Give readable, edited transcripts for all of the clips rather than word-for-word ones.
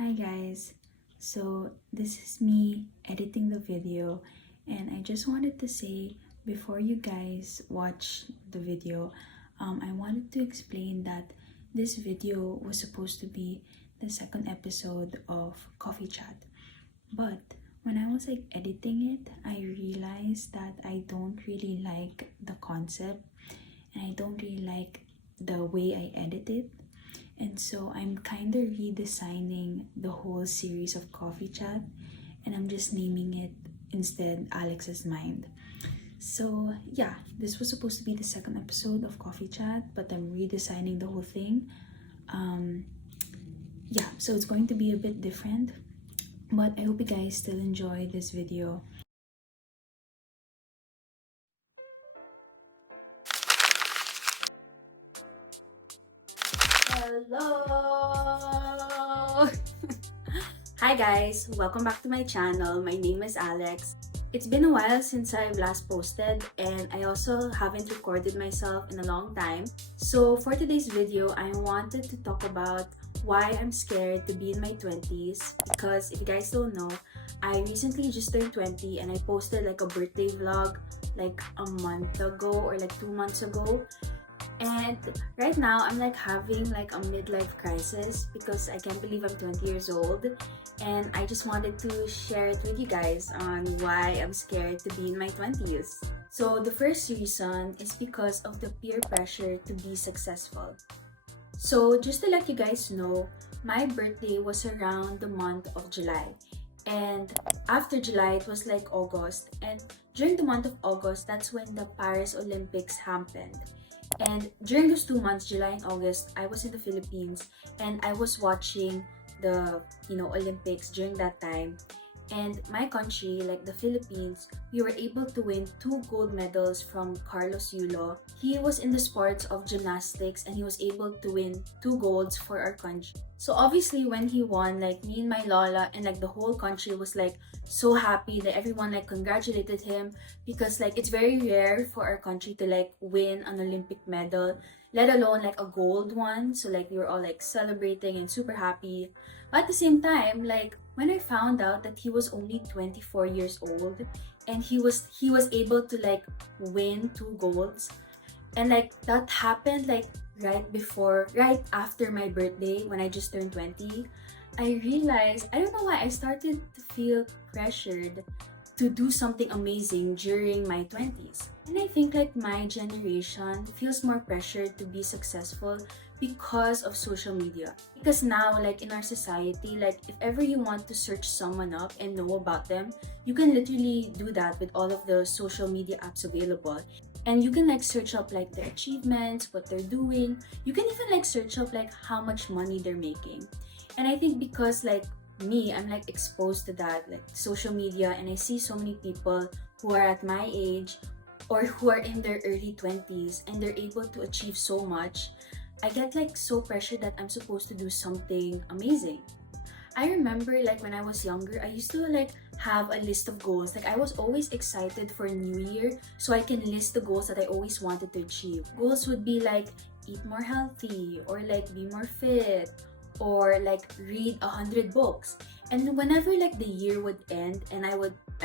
Hi guys, so this is me editing the video, and I just wanted to say before you guys watch the video, I wanted to explain that this video was supposed to be the second episode of Coffee Chat, but when I was editing it, I realized that I don't really like the concept and I don't really like the way I edit it. And so I'm kind of redesigning the whole series of Coffee Chat, and I'm just naming it instead Alex's Mind. So yeah, this was supposed to be the second episode of Coffee Chat, but I'm redesigning the whole thing. Yeah, so it's going to be a bit different, but I hope you guys still enjoy this video. Hello! Hi guys! Welcome back to my channel. My name is Alex. It's been a while since I've last posted, and I also haven't recorded myself in a long time. So for today's video, I wanted to talk about why I'm scared to be in my 20s, because if you guys don't know, I recently just turned 20 and I posted a birthday vlog a month ago or 2 months ago. And right now, I'm having a midlife crisis because I can't believe I'm 20 years old. And I just wanted to share it with you guys on why I'm scared to be in my 20s. So the first reason is because of the peer pressure to be successful. So just to let you guys know, my birthday was around the month of July. And after July, it was August. And during the month of August, that's when the Paris Olympics happened. And during those 2 months, July and August, I was in the Philippines and I was watching the Olympics during that time. And my country, the Philippines, we were able to win 2 gold medals from Carlos Yulo. He was in the sports of gymnastics and he was able to win 2 golds for our country. So obviously when he won, me and my lola and the whole country was so happy that everyone congratulated him, because it's very rare for our country to win an Olympic medal, let alone a gold one. So we were all celebrating and super happy. But at the same time, when I found out that he was only 24 years old and he was able to win 2 golds, and that happened right after my birthday when I just turned 20, I realized, I don't know why, I started to feel pressured to do something amazing during my 20s. And I think my generation feels more pressured to be successful because of social media. Because now in our society, if ever you want to search someone up and know about them, you can literally do that with all of the social media apps available. And you can search up their achievements, what they're doing. You can even search up how much money they're making. And I think because me, I'm exposed to that social media, and I see so many people who are at my age or who are in their early 20s and they're able to achieve so much. I get so pressured that I'm supposed to do something amazing. I remember when I was younger, I used to have a list of goals. I was always excited for New Year so I can list the goals that I always wanted to achieve. Goals would be eat more healthy, or be more fit, or read 100 books. And whenever the year would end and I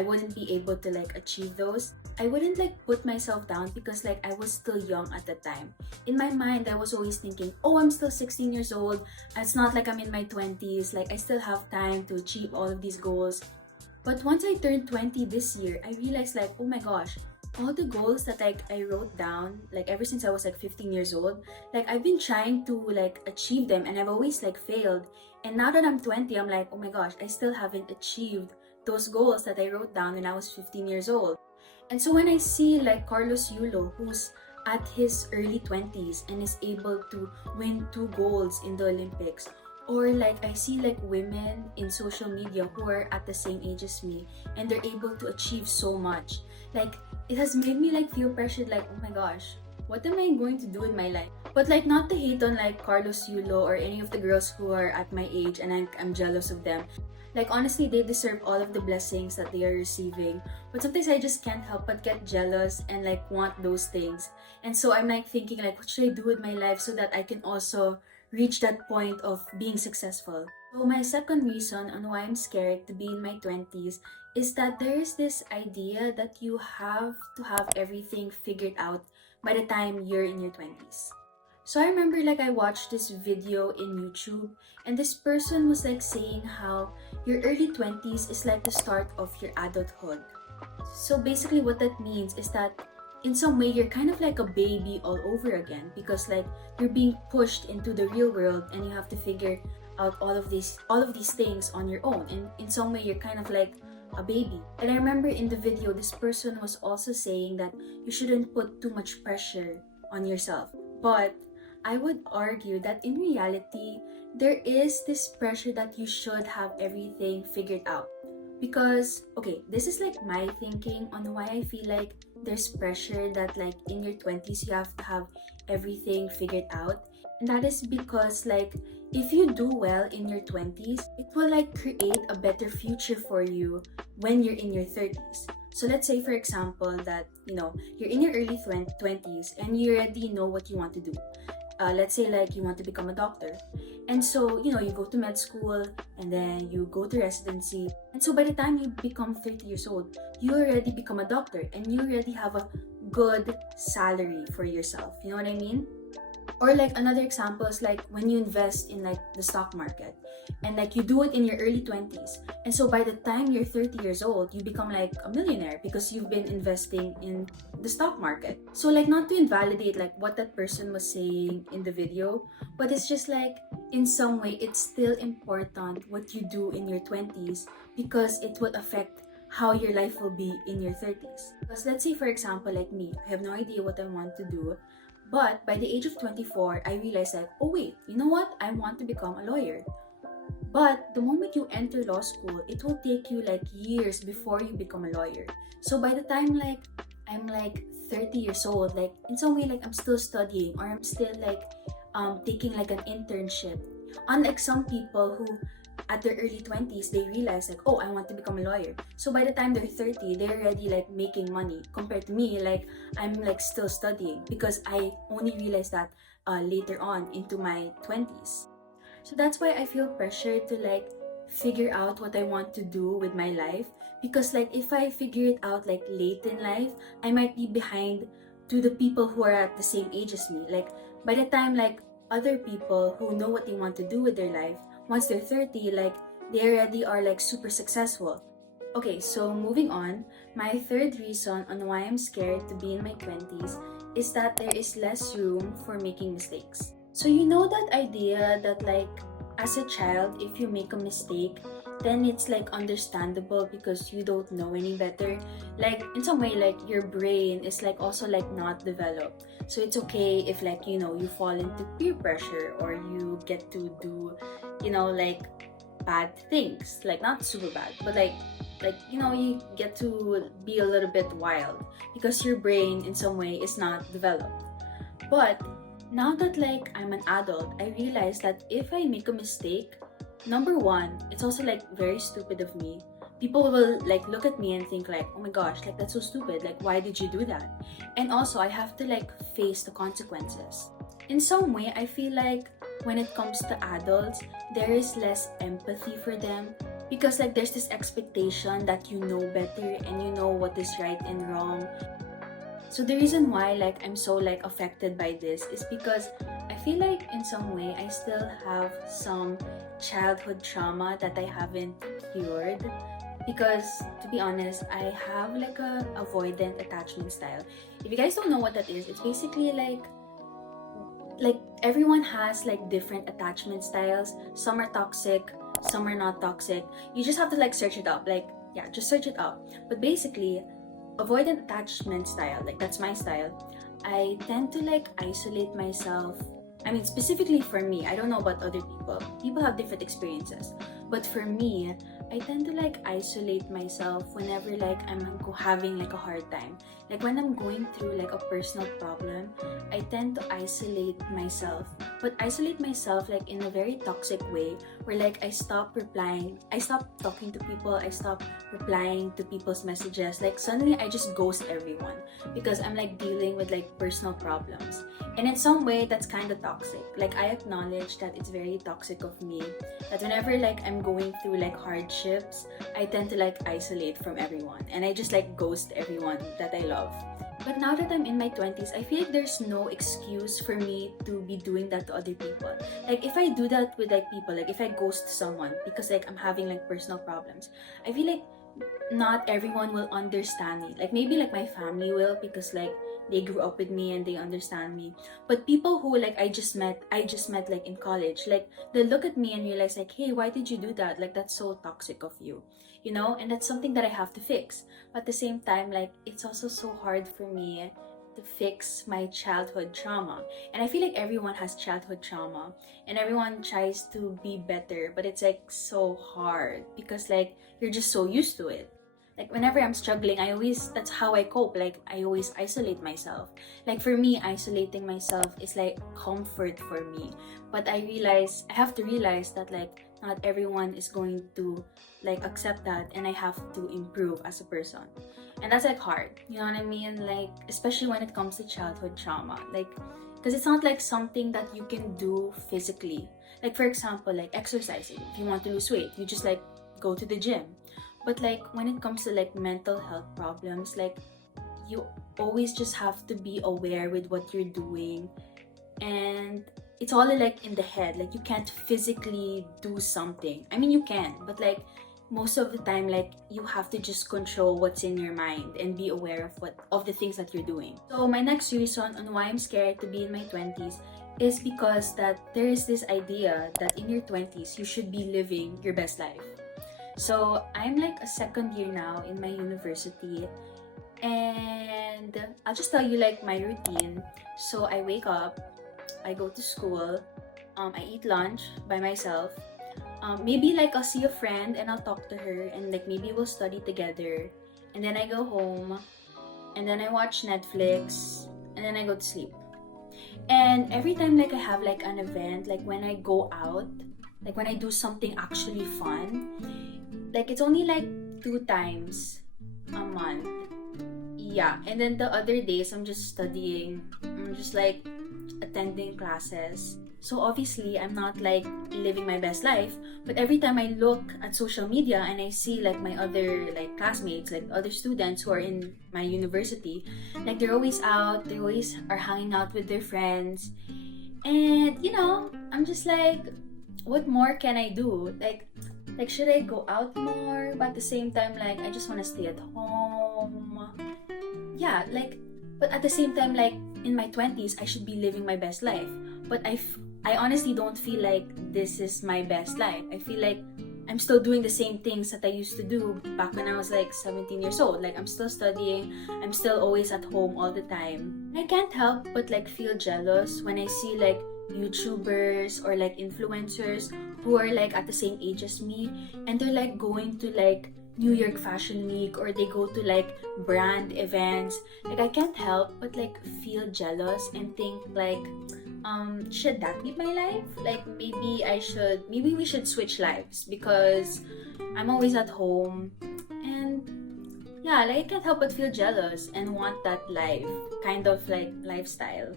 wouldn't be able to achieve those, I wouldn't put myself down, because I was still young at the time. In my mind, I was always thinking, oh, I'm still 16 years old. It's not I'm in my 20s. I still have time to achieve all of these goals. But once I turned 20 this year, I realized oh my gosh, all the goals that I wrote down ever since I was 15 years old, I've been trying to achieve them, and I've always failed. And now that I'm 20, I'm oh my gosh, I still haven't achieved those goals that I wrote down when I was 15 years old. And so when I see Carlos Yulo, who's at his early 20s and is able to win 2 golds in the Olympics, or I see women in social media who are at the same age as me and they're able to achieve so much, it has made me feel pressured, oh my gosh, what am I going to do in my life? But not to hate on Carlos Yulo or any of the girls who are at my age, and I'm jealous of them. Honestly, they deserve all of the blessings that they are receiving. But sometimes I just can't help but get jealous and want those things. And so I'm thinking what should I do with my life so that I can also reach that point of being successful. So my second reason on why I'm scared to be in my 20s is that there is this idea that you have to have everything figured out by the time you're in your 20s. So I remember like I watched this video in YouTube, and this person was like saying how your early 20s is like the start of your adulthood. So basically what that means is that in some way you're kind of like a baby all over again, because like you're being pushed into the real world and you have to figure out all of these things on your own, and in some way you're kind of like a baby. And I remember in the video this person was also saying that you shouldn't put too much pressure on yourself. But I would argue that in reality there is this pressure that you should have everything figured out. Because, okay, this is like my thinking on why I feel like there's pressure that like in your 20s you have to have everything figured out. And that is because like if you do well in your 20s, it will like create a better future for you when you're in your 30s. So let's say for example that, you're in your early 20s and you already know what you want to do. Let's say like you want to become a doctor, and so you go to med school and then you go to residency, and so by the time you become 30 years old you already become a doctor and you already have a good salary for yourself. You know what I mean? Or like another example is like when you invest in like the stock market, and like you do it in your early 20s, and so by the time you're 30 years old you become like a millionaire because you've been investing in the stock market. So like not to invalidate like what that person was saying in the video, but it's just like in some way it's still important what you do in your 20s, because it will affect how your life will be in your 30s. Because let's say for example like me, I have no idea what I want to do. But by the age of 24, I realized that, oh wait, you know what? I want to become a lawyer. But the moment you enter law school, it will take you like years before you become a lawyer. So by the time like I'm like 30 years old, like in some way like I'm still studying, or I'm still like taking like an internship. Unlike some people who at their early 20s they realize like, oh, I want to become a lawyer. So by the time they're 30 they're already like making money, compared to me like I'm like still studying, because I only realized that later on into my 20s. So that's why I feel pressure to like figure out what I want to do with my life, because like if I figure it out like late in life I might be behind to the people who are at the same age as me. Like by the time like other people who know what they want to do with their life, once they're 30, like they already are like super successful. Okay, so moving on, my third reason on why I'm scared to be in my 20s is that there is less room for making mistakes. So you know that idea that like as a child, if you make a mistake, then it's like understandable because you don't know any better. Like in some way, like your brain is like also like not developed. So it's okay if like, you fall into peer pressure, or you get to do, like bad things. Like not super bad, but like you get to be a little bit wild because your brain in some way is not developed. But now that like I'm an adult, I realize that if I make a mistake, number one, it's also like very stupid of me. People will like look at me and think like, oh my gosh, like that's so stupid, like why did you do that? And also I have to like face the consequences. In some way, I feel like when it comes to adults, there is less empathy for them, because like there's this expectation that you know better and you know what is right and wrong. So the reason why like I'm so like affected by this is because I feel like in some way I still have some childhood trauma that I haven't cured. Because to be honest, I have like a avoidant attachment style. If you guys don't know what that is, it's basically like everyone has like different attachment styles. Some are toxic, some are not toxic. You just have to like search it up. Like yeah, just search it up. But basically, avoidant attachment style, like that's my style. I tend to like isolate myself. I mean, specifically for me, I don't know about other people. People have different experiences. But for me, I tend to like isolate myself whenever like I'm having like a hard time. Like when I'm going through like a personal problem, I tend to isolate myself. But isolate myself like in a very toxic way, where like I stop replying, I stop talking to people, I stop replying to people's messages. Like suddenly I just ghost everyone because I'm like dealing with like personal problems. And in some way that's kind of toxic. toxic. Like, I acknowledge that it's very toxic of me, that whenever like I'm going through like hardships, I tend to like isolate from everyone and I just like ghost everyone that I love. But now that I'm in my 20s, I feel like there's no excuse for me to be doing that to other people. Like, if I do that with like people, like if I ghost someone because like I'm having like personal problems, I feel like not everyone will understand me. Like, maybe like my family will, because like they grew up with me and they understand me. But people who like I just met like in college, like they look at me and realize like, hey, why did you do that? Like, that's so toxic of you, you know? And that's something that I have to fix. But at the same time, like, it's also so hard for me to fix my childhood trauma. And I feel like everyone has childhood trauma and everyone tries to be better, but it's like so hard because like you're just so used to it. Like, whenever I'm struggling, that's how I cope. Like, I always isolate myself. Like, for me, isolating myself is like comfort for me. But I have to realize that like not everyone is going to like accept that, and I have to improve as a person. And that's like hard, you know what I mean? Like, especially when it comes to childhood trauma. Like, because it's not like something that you can do physically. Like, for example, like exercising. If you want to lose weight, you just like go to the gym. But like when it comes to like mental health problems, like you always just have to be aware with what you're doing, and it's all like in the head. Like, you can't physically do something. I mean, you can, but like most of the time, like you have to just control what's in your mind and be aware of the things that you're doing. So my next reason on why I'm scared to be in my 20s is because that there is this idea that in your 20s you should be living your best life. So I'm like a second year now in my university, and I'll just tell you like my routine. So I wake up, I go to school, I eat lunch by myself. Maybe like I'll see a friend and I'll talk to her, and like maybe we'll study together. And then I go home, and then I watch Netflix, and then I go to sleep. And every time like I have like an event, like when I go out, like when I do something actually fun, like it's only like 2 times a month. Yeah, and then the other days I'm just studying. I'm just like attending classes. So obviously I'm not like living my best life, but every time I look at social media and I see like my other like classmates, like other students who are in my university, like they're always out, they always are hanging out with their friends. And you know, I'm just like, what more can I do? Like should I go out more? But at the same time, like I just want to stay at home. Yeah, like, but at the same time, like in my 20s, I should be living my best life. But I honestly don't feel like this is my best life. I feel like I'm still doing the same things that I used to do back when I was like 17 years old. Like, I'm still studying, I'm still always at home all the time. I can't help but like feel jealous when I see like YouTubers or like influencers who are like at the same age as me, and they're like going to like New York Fashion Week, or they go to like brand events. Like, I can't help but like feel jealous and think like, should that be my life? Like, maybe we should switch lives, because I'm always at home, and yeah, like I can't help but feel jealous and want that life, kind of like lifestyle.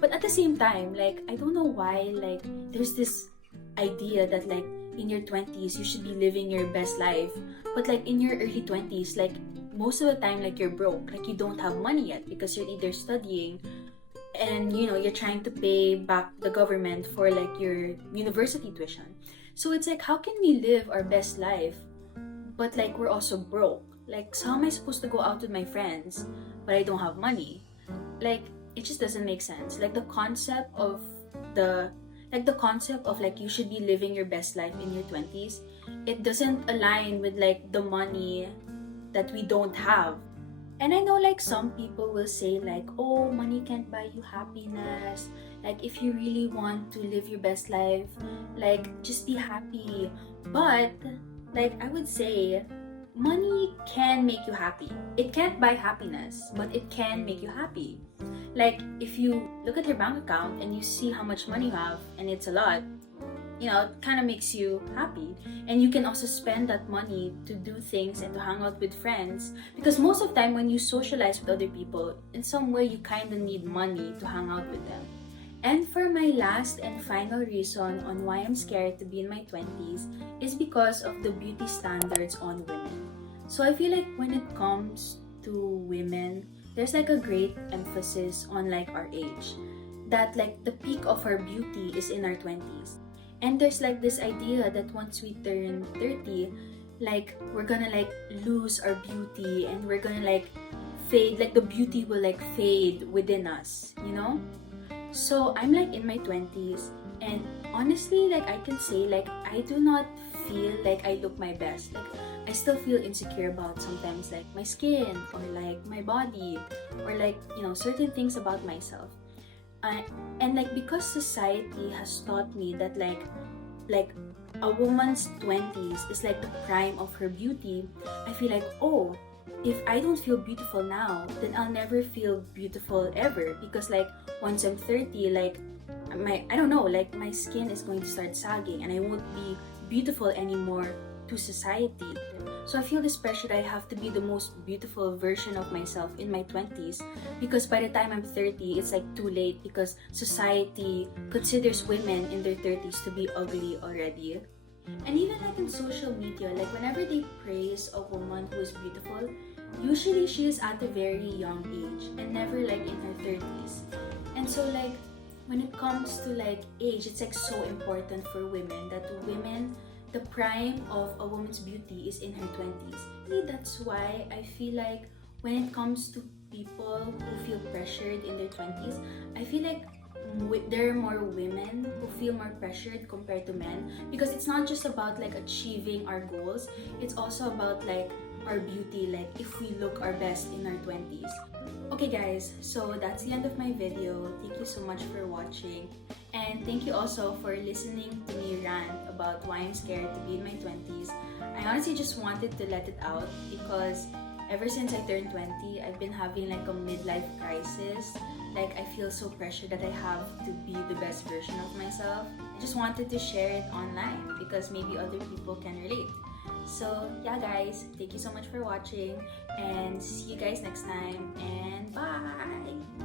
But at the same time, like I don't know why like there's this idea that like in your 20s you should be living your best life, but like in your early 20s, like most of the time like you're broke, like you don't have money yet because you're either studying and you know you're trying to pay back the government for like your university tuition. So it's like, how can we live our best life but like we're also broke? Like, so how am I supposed to go out with my friends but I don't have money? Like, it just doesn't make sense. Like the concept of like you should be living your best life in your 20s, it doesn't align with like the money that we don't have. And I know like some people will say like, oh, money can't buy you happiness. Like, if you really want to live your best life, like just be happy. But like I would say, money can make you happy. It can't buy happiness, but it can make you happy. Like, if you look at your bank account and you see how much money you have, and it's a lot, you know, it kind of makes you happy. And you can also spend that money to do things and to hang out with friends. Because most of the time when you socialize with other people, in some way you kind of need money to hang out with them. And for my last and final reason on why I'm scared to be in my 20s is because of the beauty standards on women. So I feel like when it comes to women, there's like a great emphasis on like our age. That like the peak of our beauty is in our 20s. And there's like this idea that once we turn 30, like we're gonna like lose our beauty and we're gonna like fade, like the beauty will like fade within us, you know? So I'm like in my 20s, and honestly, like I can say, like I do not feel like I look my best. Like I still feel insecure about sometimes like my skin or like my body or like, you know, certain things about myself. I, and like because society has taught me that like a woman's 20s is like the prime of her beauty, I feel like, oh, if I don't feel beautiful now, then I'll never feel beautiful ever, because like once I'm 30, like my, I don't know, like my skin is going to start sagging and I won't be beautiful anymore to society. So I feel this pressure that I have to be the most beautiful version of myself in my 20s, because by the time I'm 30, it's like too late because society considers women in their 30s to be ugly already. And even like in social media, like whenever they praise a woman who is beautiful, usually she is at a very young age and never like in her 30s. And so like when it comes to like age, it's like so important for women that women, the prime of a woman's beauty is in her 20s. Maybe that's why I feel like when it comes to people who feel pressured in their 20s, I feel like there are more women who feel more pressured compared to men, because it's not just about like achieving our goals, it's also about like our beauty, like if we look our best in our 20s. Okay guys, so that's the end of my video. Thank you so much for watching, and thank you also for listening to me rant about why I'm scared to be in my 20s. I honestly just wanted to let it out because ever since I turned 20, I've been having like a midlife crisis. Like I feel so pressured that I have to be the best version of myself. I just wanted to share it online because maybe other people can relate. So yeah guys, thank you so much for watching and see you guys next time, and bye!